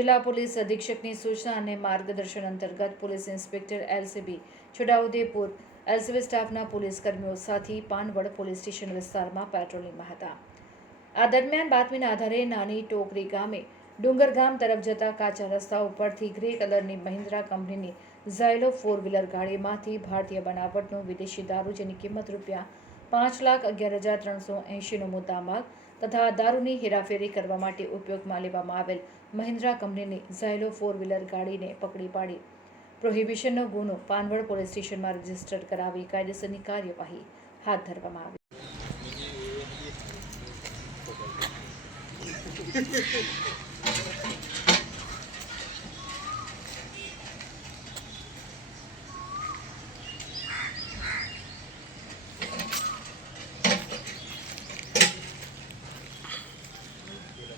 જિલ્લા પોલીસ અધિક્ષકની સૂચના અને માર્ગદર્શન અંતર્ગત police inspector LCB Chhota Udepur LCB સ્ટાફના પોલીસ કર્મીઓ સાથે પાનવડ પોલીસ સ્ટેશન વિસ્તારમાં પેટ્રોલિંગમાં હતા। આ દરમિયાન બાતમીના આધારે નાની ટોકરી ગામે ડુંગરગામ તરફ જતા કાચા રસ્તા ઉપરથી ગ્રે કલરની મહિન્દ્રા કંપનીની ઝાયલો 4-વ્હીલર ગાડીમાંથી ભારતીય બનાવટનો વિદેશી દારૂ જેની કિંમત ₹5,11,380નો મુદ્દામાલ તથા દારૂની હેરાફેરી કરવા માટે ઉપયોગમાં લેવામાં આવેલ મહિન્દ્રા કંપનીની ઝાયલો 4-વ્હીલર ગાડીને પકડી પાડી પ્રોહિબિશનનો ગુનો પાનવડ પોલીસ સ્ટેશનમાં રજીસ્ટર કરાવી કાયદેસરની કાર્યવાહી હાથ ધરવામાં આવી।